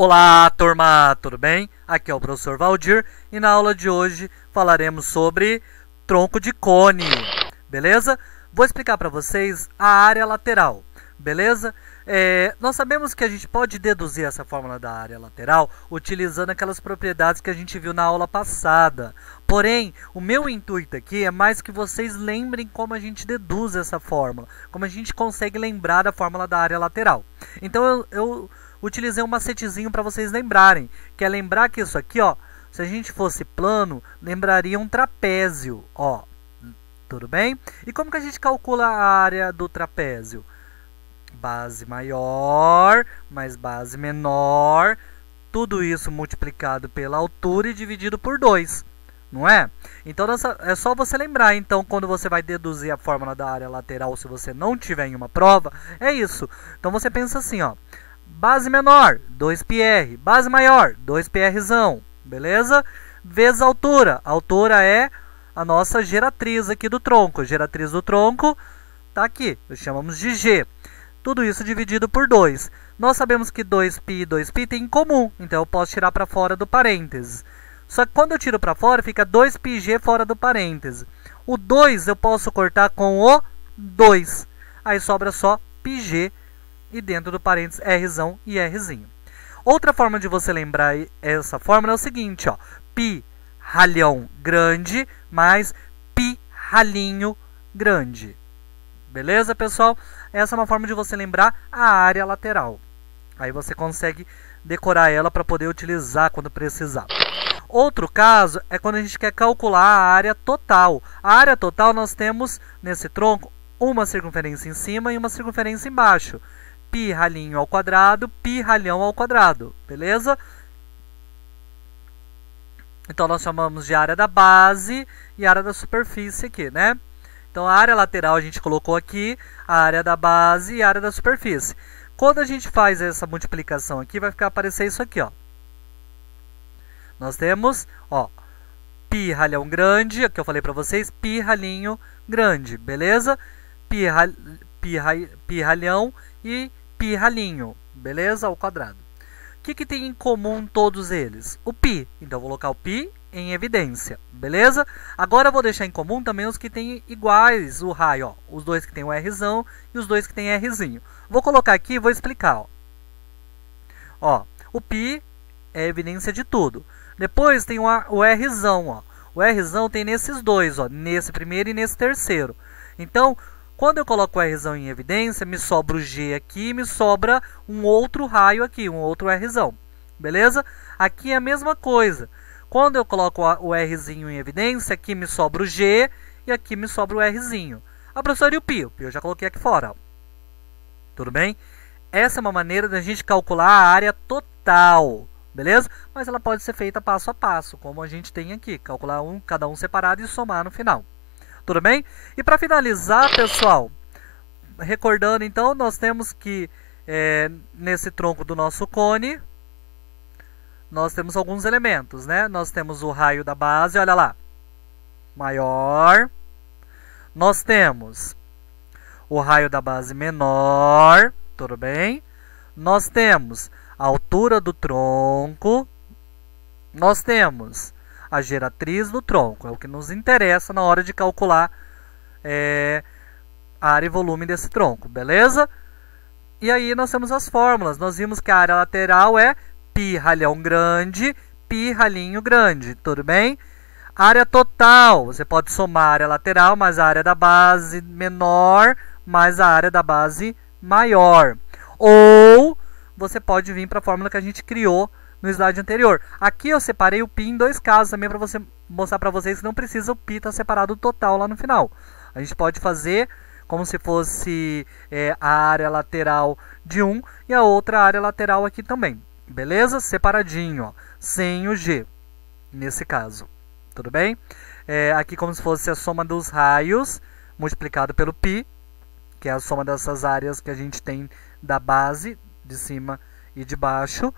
Olá, turma, tudo bem? Aqui é o professor Valdir e na aula de hoje falaremos sobre tronco de cone, beleza? Vou explicar para vocês a área lateral, beleza? Nós sabemos que a gente pode deduzir essa fórmula da área lateral utilizando aquelas propriedades que a gente viu na aula passada. Porém, o meu intuito aqui é mais que vocês lembrem como a gente deduz essa fórmula, como a gente consegue lembrar da fórmula da área lateral. Então, eu utilizei um macetezinho para vocês lembrarem, que é lembrar que isso aqui, ó, se a gente fosse plano, lembraria um trapézio, ó. Tudo bem? E como que a gente calcula a área do trapézio? Base maior mais base menor, tudo isso multiplicado pela altura e dividido por 2, não é? Então, é só você lembrar, então, quando você vai deduzir a fórmula da área lateral, se você não tiver em uma prova, é isso. Então, você pensa assim, ó, base menor, 2πr, base maior, 2πrzão, beleza? Vezes a altura é a nossa geratriz aqui do tronco, a geratriz do tronco está aqui, chamamos de G. Tudo isso dividido por 2. Nós sabemos que 2π e 2π tem em comum, então eu posso tirar para fora do parênteses. Só que quando eu tiro para fora, fica 2πg fora do parênteses. O 2 eu posso cortar com o 2. Aí sobra só πg e dentro do parênteses Rzão e Rzinho. Outra forma de você lembrar essa fórmula é o seguinte, ó. Π ralhão grande mais π ralinho grande. Beleza, pessoal? Essa é uma forma de você lembrar a área lateral. Aí você consegue decorar ela para poder utilizar quando precisar. Outro caso é quando a gente quer calcular a área total. A área total nós temos nesse tronco uma circunferência em cima e uma circunferência embaixo. Π ralinho ao quadrado, π ralhão ao quadrado. Beleza? Então nós chamamos de área da base e área da superfície aqui, né? Então, a área lateral a gente colocou aqui, a área da base e a área da superfície. Quando a gente faz essa multiplicação aqui, vai aparecer isso aqui, ó. Nós temos, ó, π ralhão grande, aqui eu falei para vocês, π ralinho grande, beleza? π ralhão e π ralinho, beleza? Ao quadrado. O que tem em comum todos eles? O π. Então, eu vou colocar o π em evidência, beleza? Agora eu vou deixar em comum também os que têm iguais o raio, ó, os dois que têm o Rzão e os dois que têm Rzinho. Vou colocar aqui e vou explicar, ó. O π é evidência de tudo. Depois tem o Rzão, ó. O Rzão tem nesses dois, ó, nesse primeiro e nesse terceiro. Então, quando eu coloco o Rzão em evidência, me sobra o G aqui, me sobra um outro raio aqui, um outro Rzão, beleza? Aqui é a mesma coisa. Quando eu coloco o Rzinho em evidência, aqui me sobra o G e aqui me sobra o Rzinho. Ah, professor, e o π? O π eu já coloquei aqui fora. Ó. Tudo bem? Essa é uma maneira da gente calcular a área total, beleza? Mas ela pode ser feita passo a passo, como a gente tem aqui. Calcular cada um separado e somar no final. Tudo bem? E para finalizar, pessoal, recordando então, nós temos que, nesse tronco do nosso cone, nós temos alguns elementos, né? Nós temos o raio da base, olha lá, maior. Nós temos o raio da base menor, tudo bem? Nós temos a altura do tronco. Nós temos a geratriz do tronco, é o que nos interessa na hora de calcular a área e volume desse tronco, beleza? E aí nós temos as fórmulas. Nós vimos que a área lateral é π ralhão grande, π ralinho grande, tudo bem? Área total, você pode somar a área lateral mais a área da base menor mais a área da base maior. Ou você pode vir para a fórmula que a gente criou no slide anterior. Aqui eu separei o π em dois casos também para mostrar para vocês que não precisa o π estar separado do total lá no final. A gente pode fazer como se fosse a área lateral de um e a outra área lateral aqui também. Beleza? Separadinho, ó, sem o G, nesse caso. Tudo bem? Aqui como se fosse a soma dos raios multiplicado pelo π, que é a soma dessas áreas que a gente tem da base, de cima e de baixo,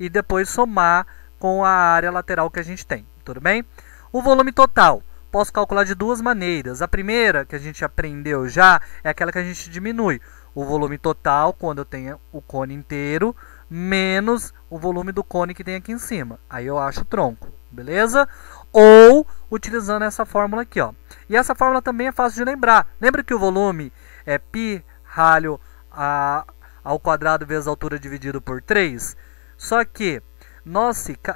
e depois somar com a área lateral que a gente tem. Tudo bem? O volume total. Posso calcular de duas maneiras. A primeira, que a gente aprendeu já, é aquela que a gente diminui o volume total, quando eu tenho o cone inteiro, menos o volume do cone que tem aqui em cima. Aí eu acho o tronco, beleza? Ou utilizando essa fórmula aqui, ó. E essa fórmula também é fácil de lembrar. Lembra que o volume é π ralho ao quadrado vezes a altura dividido por 3? Só que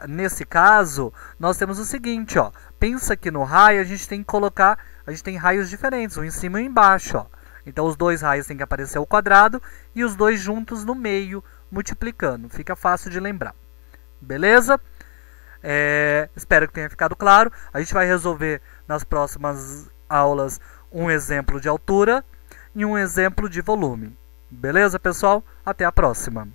nesse caso, nós temos o seguinte, ó. Pensa que no raio a gente tem que colocar, a gente tem raios diferentes, um em cima e um embaixo, ó. Então os dois raios têm que aparecer ao quadrado e os dois juntos no meio, multiplicando. Fica fácil de lembrar. Beleza? Espero que tenha ficado claro. A gente vai resolver nas próximas aulas um exemplo de altura e um exemplo de volume. Beleza, pessoal? Até a próxima!